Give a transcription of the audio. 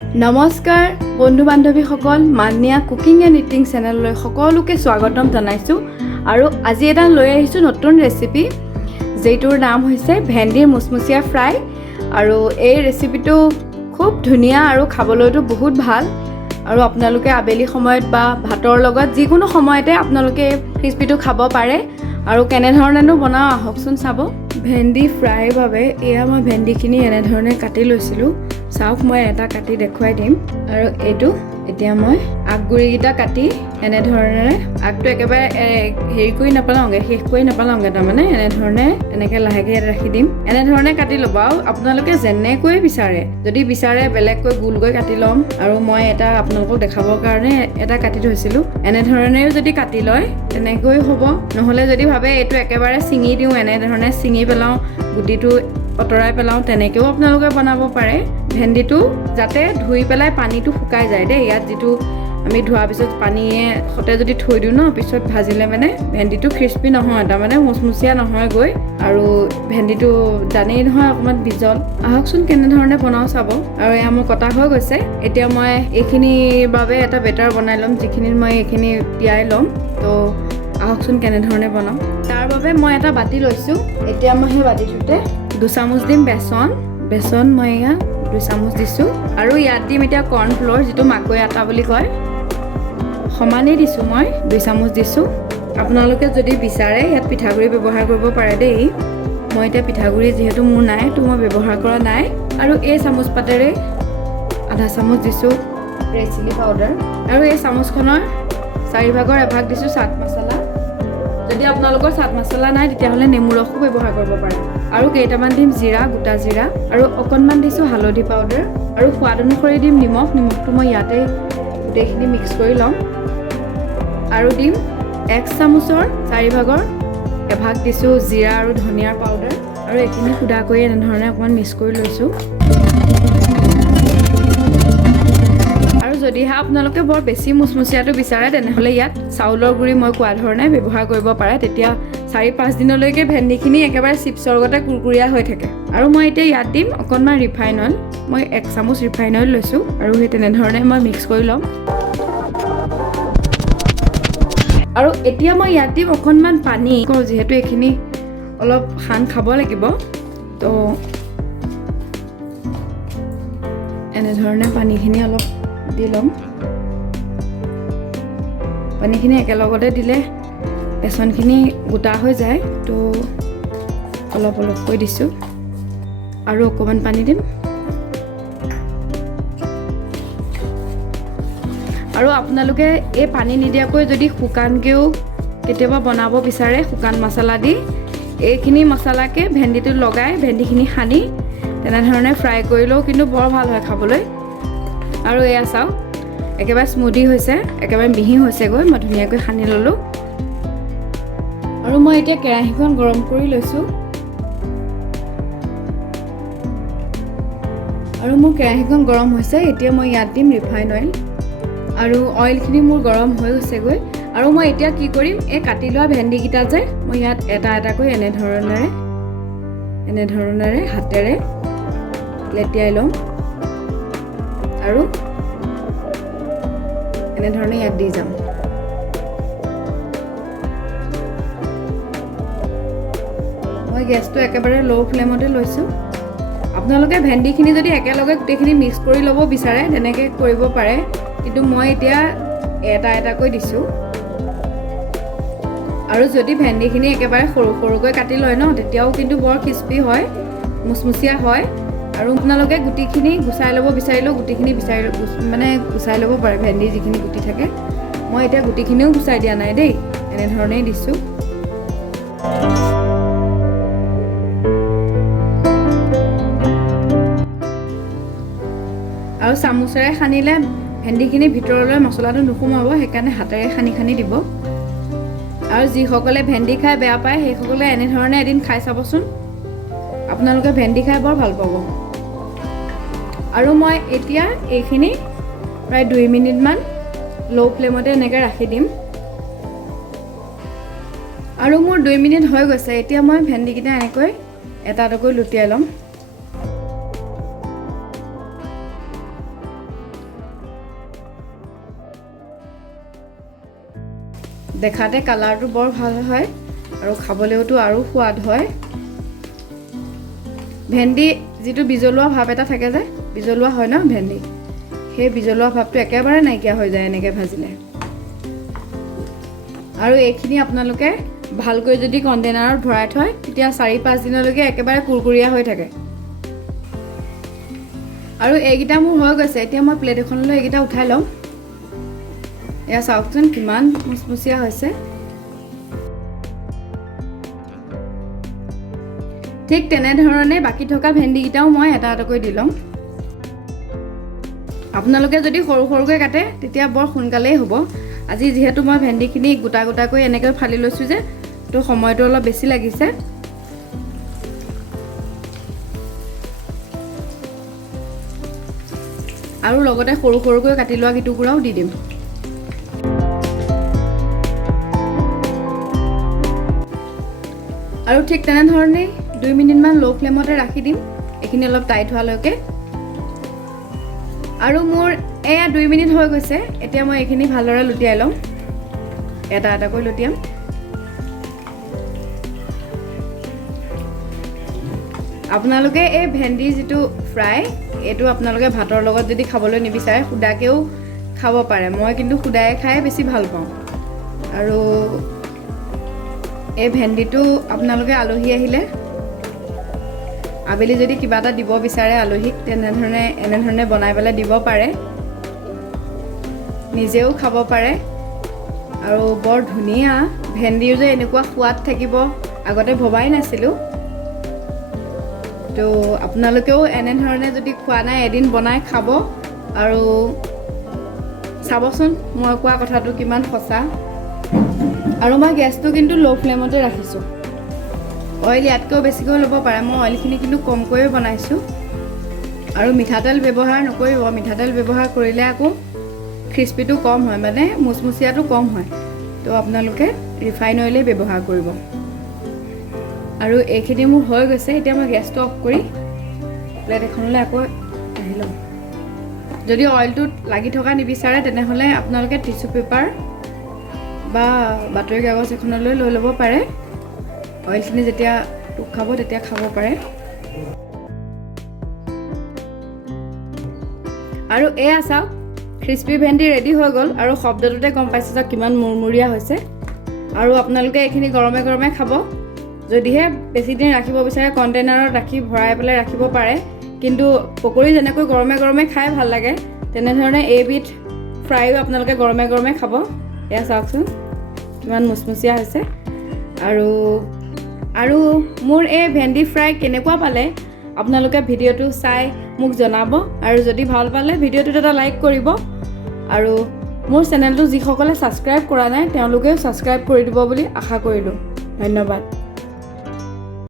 নমস্কাৰ বন্ধু বান্ধৱীসকল, মানিয়া কুকিং এণ্ড ইটিং চেনেললৈ সকলোকে স্বাগতম জনাইছোঁ। আৰু আজি এটা লৈ আহিছোঁ নতুন ৰেচিপি, যিটোৰ নাম হৈছে ভেন্দিৰ মুচমুচীয়া ফ্ৰাই। আৰু এই ৰেচিপিটো খুব ধুনীয়া আৰু খাবলৈতো বহুত ভাল। আৰু আপোনালোকে আবেলি সময়ত বা ভাতৰ লগত যিকোনো সময়তে আপোনালোকে এই ৰেচিপিটো খাব পাৰে। আৰু কেনেধৰণেনো বনাওঁ আহকচোন চাব। ভেন্দি ফ্ৰাইৰ বাবে এয়া মই ভেন্দিখিনি এনেধৰণে কাটি লৈছিলোঁ। চাওক, মই এটা কাটি দেখুৱাই দিম। আৰু এইটো এতিয়া মই আগগুৰিকেইটা কাটি এনেধৰণেৰে, আগটো একেবাৰে হেৰি কৰি নাপেলাওঁগৈ, শেষ কৰি নাপেলাওঁগৈ, তাৰমানে এনেকৈ লাহেকৈ ৰাখি দিম। এনেধৰণে কাটি ল'ব। আৰু আপোনালোকে যেনেকৈ বিচাৰে, যদি বিচাৰে বেলেগকৈ গোলকৈ কাটি ল'ম। আৰু মই এটা আপোনালোকক দেখাবৰ কাৰণে এটা কাটি থৈছিলোঁ। এনেধৰণেও যদি কাটি লয় তেনেকৈ হ'ব। নহ'লে যদি ভাবে এইটো একেবাৰে ছিঙি দিওঁ, এনেধৰণে ছিঙি পেলাওঁ, গুটিটো আঁতৰাই পেলাওঁ, তেনেকৈও আপোনালোকে বনাব পাৰে। ভেন্দিটো যাতে ধুই পেলাই পানীটো শুকাই যায় দেই। ইয়াত যিটো আমি ধোৱাৰ পিছত পানীয়ে সতে যদি থৈ দিওঁ ন, পিছত ভাজিলে মানে ভেন্দিটো ক্ৰিস্পি নহয়, তাৰমানে মুচমুচীয়া নহয়গৈ। আৰু ভেন্দিটো জানেই নহয় অকণমান বিজল। আহকচোন কেনেধৰণে বনাওঁ চাব। আৰু এয়া মোৰ কটা হৈ গৈছে। এতিয়া মই এইখিনিৰ বাবে এটা বেটাৰ বনাই ল'ম, যিখিনিত মই এইখিনি তিয়াই ল'ম। তো আহকচোন কেনেধৰণে বনাওঁ। তাৰ বাবে মই এটা বাতি লৈছোঁ। এতিয়া মই সেই বাতিটোতে 2 চামুচ দিম বেচন মই এয়া 2 চামুচ দিছোঁ। আৰু ইয়াত দিম এতিয়া কৰ্ণফ্ল'ৰ, যিটো মাকৈ আটা বুলি কয়, সমানেই দিছোঁ মই 2 চামুচ দিছোঁ। আপোনালোকে যদি বিচাৰে ইয়াত পিঠাগুড়ি ব্যৱহাৰ কৰিব পাৰে দেই। মই এতিয়া পিঠাগুড়ি যিহেতু মোৰ নাই, তো মই ব্যৱহাৰ কৰা নাই। আৰু এই চামুচ পাতেৰে আধা চামুচ দিছোঁ ৰেড চিলি পাউডাৰ। আৰু এই চামুচখনৰ 4 ভাগৰ 1 ভাগ দিছোঁ চাট মছলা। যদি আপোনালোকৰ চাট মছলা নাই তেতিয়াহ'লে নেমু ৰসো ব্যৱহাৰ কৰিব পাৰে। আৰু কেইটামান দিম জিৰা, গোটা জিৰা। আৰু অকণমান দিছোঁ হালধি পাউডাৰ। আৰু সোৱাদ অনুসৰি দিম নিমখটো মই ইয়াতে গোটেইখিনি মিক্স কৰি ল'ম। আৰু দিম 1 চামুচৰ 4 ভাগৰ 1 ভাগ দিছোঁ জিৰা আৰু ধনিয়াৰ পাউডাৰ। আৰু এইখিনি সুদা কৰি এনেধৰণে অকণমান মিক্স কৰি লৈছোঁ। আৰু যদিহে আপোনালোকে বৰ বেছি মুচমুচীয়াটো বিচাৰে, তেনেহ'লে ইয়াত চাউলৰ গুড়ি মই কোৱা ধৰণে ব্যৱহাৰ কৰিব পাৰে। তেতিয়া 4-5 দিনলৈকে ভেন্দিখিনি একেবাৰে চিপছৰ গতে কুৰকুৰীয়া হৈ থাকে। আৰু মই এতিয়া ইয়াত দিম অকণমান ৰিফাইন অইল। মই 1 চামুচ ৰিফাইন অইল লৈছোঁ। আৰু সেই তেনেধৰণে মই মিক্স কৰি ল'ম। আৰু এতিয়া মই ইয়াত দিম অকণমান পানী, যিহেতু এইখিনি অলপ সান খাব লাগিব। তো এনেধৰণে পানীখিনি অলপ দি ল'ম। পানীখিনি একেলগতে দিলে বেচনখিনি গোটা হৈ যায়, তো অলপ অলপকৈ দিছোঁ। আৰু অকণমান পানী দিম। আৰু আপোনালোকে এই পানী নিদিয়াকৈ যদি শুকানকৈও কেতিয়াবা বনাব বিচাৰে, শুকান মছলা দি এইখিনি মছলাকে ভেন্দিটোত লগাই ভেন্দিখিনি সানি তেনেধৰণে ফ্ৰাই কৰিলেও কিন্তু বৰ ভাল হয় খাবলৈ। আৰু এয়া চাওক, একেবাৰে স্মুদি হৈছে, একেবাৰে মিহি হৈছেগৈ। মই ধুনীয়াকৈ সানি ল'লোঁ। আৰু মই এতিয়া কেৰাহীখন গৰম কৰি লৈছোঁ। আৰু মোৰ কেৰাহীখন গৰম হৈছে। এতিয়া মই ইয়াত দিম ৰিফাইন অইল। আৰু অইলখিনি মোৰ গৰম হৈ গৈছেগৈ। আৰু মই এতিয়া কি কৰিম, এই কাটি লোৱা ভেন্দিকেইটা যে মই ইয়াত এটা এটাকৈ এনেধৰণেৰে হাতেৰে লেটিয়াই ল'ম। আৰু এনেধৰণে ইয়াত দি যাম। মই গেছটো একেবাৰে ল' ফ্লেমতে লৈছোঁ। আপোনালোকে ভেন্দিখিনি যদি একেলগে গোটেইখিনি মিক্স কৰি ল'ব বিচাৰে তেনেকৈ কৰিব পাৰে, কিন্তু মই এতিয়া এটা এটাকৈ দিছোঁ। আৰু যদি ভেন্দিখিনি একেবাৰে সৰু সৰুকৈ কাটি লয় ন, তেতিয়াও কিন্তু বৰ ক্ৰিস্পি হয়, মুচমুচীয়া হয়। আৰু আপোনালোকে গুটিখিনি গুচাই ল'ব বিচাৰিলেও গুটিখিনি গুচাই ল'ব পাৰে, ভেন্দিৰ যিখিনি গুটি থাকে। মই এতিয়া গুটিখিনিও গুচাই দিয়া নাই দেই, এনেধৰণেই দিছোঁ। আৰু চামুচেৰে সানিলে ভেন্দিখিনি ভিতৰলৈ মছলাটো নোসোমাব, সেইকাৰণে হাতেৰে সানি দিব। আৰু যিসকলে ভেন্দি খাই বেয়া পায় সেইসকলে এনেধৰণে এদিন খাই চাবচোন, আপোনালোকে ভেন্দি খাই বৰ ভাল পাব। আৰু মই এতিয়া এইখিনি প্ৰায় 2 মিনিটমান ল' ফ্লেমতে এনেকৈ ৰাখি দিম। আৰু মোৰ 2 মিনিট হৈ গৈছে। এতিয়া মই ভেন্দিকেইটা এনেকৈ এটা এটাকৈ লুটিয়াই ল'ম। দেখাতে কালাৰটো বৰ ভাল হয় আৰু খাবলৈওতো আৰু সোৱাদ হয়। ভেন্দি যিটো বিজলুৱা ভাৱ এটা থাকে যে, বিজলুৱা হয় ন ভেন্দি, সেই বিজলুৱা ভাৱটো একেবাৰে নাইকিয়া হৈ যায় এনেকৈ ভাজিলে। আৰু এইখিনি আপোনালোকে ভালকৈ যদি কণ্টেইনাৰত ভৰাই থয় তেতিয়া 4-5 দিনলৈকে একেবাৰে কুৰকুৰীয়া হৈ থাকে। আৰু এইকেইটা মোৰ হৈ গৈছে। এতিয়া মই প্লেট এখনলৈ এইকেইটা উঠাই লওঁ। এয়া চাওকচোন কিমান মুচমুচীয়া হৈছে। ঠিক তেনেধৰণে বাকী থকা ভেন্দিকেইটাও মই এটা এটাকৈ দি লওঁ। আপোনালোকে যদি সৰু সৰুকৈ কাটে তেতিয়া বৰ সোনকালেই হ'ব। আজি যিহেতু মই ভেন্দিখিনি গোটা গোটাকৈ এনেকৈ ফালি লৈছোঁ যে, তো সময়টো অলপ বেছি লাগিছে। আৰু লগতে সৰু সৰুকৈ কাটি লোৱা কিটুকুৰাও দি দিম। আৰু ঠিক তেনেধৰণে 2 মিনিটমান ল' ফ্লেমতে ৰাখি দিম এইখিনি অলপ টাইট হোৱালৈকে। আৰু মোৰ এয়া 2 মিনিট হৈ গৈছে। এতিয়া মই এইখিনি ভালদৰে লুটিয়াই লওঁ। এটা এটাকৈ লুটিয়াম। আপোনালোকে এই ভেন্দি যিটো ফ্ৰাই, এইটো আপোনালোকে ভাতৰ লগত যদি খাবলৈ নিবিচাৰে সুদাকেও খাব পাৰে। মই কিন্তু সুদায়ে খাই বেছি ভাল পাওঁ। আৰু এই ভেন্দিটো আপোনালোকে আলহী আহিলে, আবেলি যদি কিবা এটা দিব বিচাৰে আলহীক, এনেধৰণে বনাই পেলাই দিব পাৰে। নিজেও খাব পাৰে। আৰু বৰ ধুনীয়া। ভেন্দিও যে এনেকুৱা সোৱাদ থাকিব আগতে ভবাই নাছিলোঁ। তো আপোনালোকেও এনেধৰণে যদি খোৱা নাই এদিন বনাই খাব আৰু চাবচোন মই কোৱা কথাটো কিমান সঁচা। আৰু মই গেছটো কিন্তু ল' ফ্লেমতে ৰাখিছোঁ। অইল ইয়াতকৈও বেছিকৈ ল'ব পাৰে। মই অইলখিনি কিন্তু কমকৈয়ে বনাইছোঁ। আৰু মিঠাতেল ব্যৱহাৰ নকৰিব। মিঠাতেল ব্যৱহাৰ কৰিলে আকৌ ক্ৰিস্পিটো কম হয়, মানে মুচমুচীয়াটো কম হয়। তো আপোনালোকে ৰিফাইন অইলেই ব্যৱহাৰ কৰিব। আৰু এইখিনি মোৰ হৈ গৈছে। এতিয়া মই গেছটো অফ কৰি প্লেট এখনলৈ আকৌ আহি লওঁ। যদি অইলটোত লাগি থকা নিবিচাৰে তেনেহ'লে আপোনালোকে টিচু পেপাৰ বা বাতৰি কাগজ এখনলৈ লৈ ল'ব পাৰে। অইলখিনি যেতিয়া টোক খাব তেতিয়া খাব পাৰে। আৰু এয়া চাওক, ক্ৰিস্পি ভেন্দি ৰেডি হৈ গ'ল। আৰু শব্দটোতে গম পাইছে যে কিমান মুৰমুৰীয়া হৈছে। আৰু আপোনালোকে এইখিনি গৰমে গৰমে খাব। যদিহে বেছি দিন ৰাখিব বিচাৰে কণ্টেইনাৰত ৰাখি ভৰাই পেলাই ৰাখিব পাৰে। কিন্তু পকৰি যেনেকৈ গৰমে গৰমে খাই ভাল লাগে, তেনেধৰণে এইবিধ ফ্ৰাইও আপোনালোকে গৰমে গৰমে খাব। এয়া চাওকচোন কিমান মুচমুচীয়া হৈছে। আৰু মোৰ এই ভেন্দি ফ্ৰাই কেনেকুৱা পালে আপোনালোকে ভিডিঅ'টো চাই মোক জনাব। আৰু যদি ভাল পালে ভিডিঅ'টোত এটা লাইক কৰিব। আৰু মোৰ চেনেলটো যিসকলে ছাবস্ক্ৰাইব কৰা নাই তেওঁলোকেও ছাবস্ক্ৰাইব কৰি দিব বুলি আশা কৰিলোঁ। ধন্যবাদ।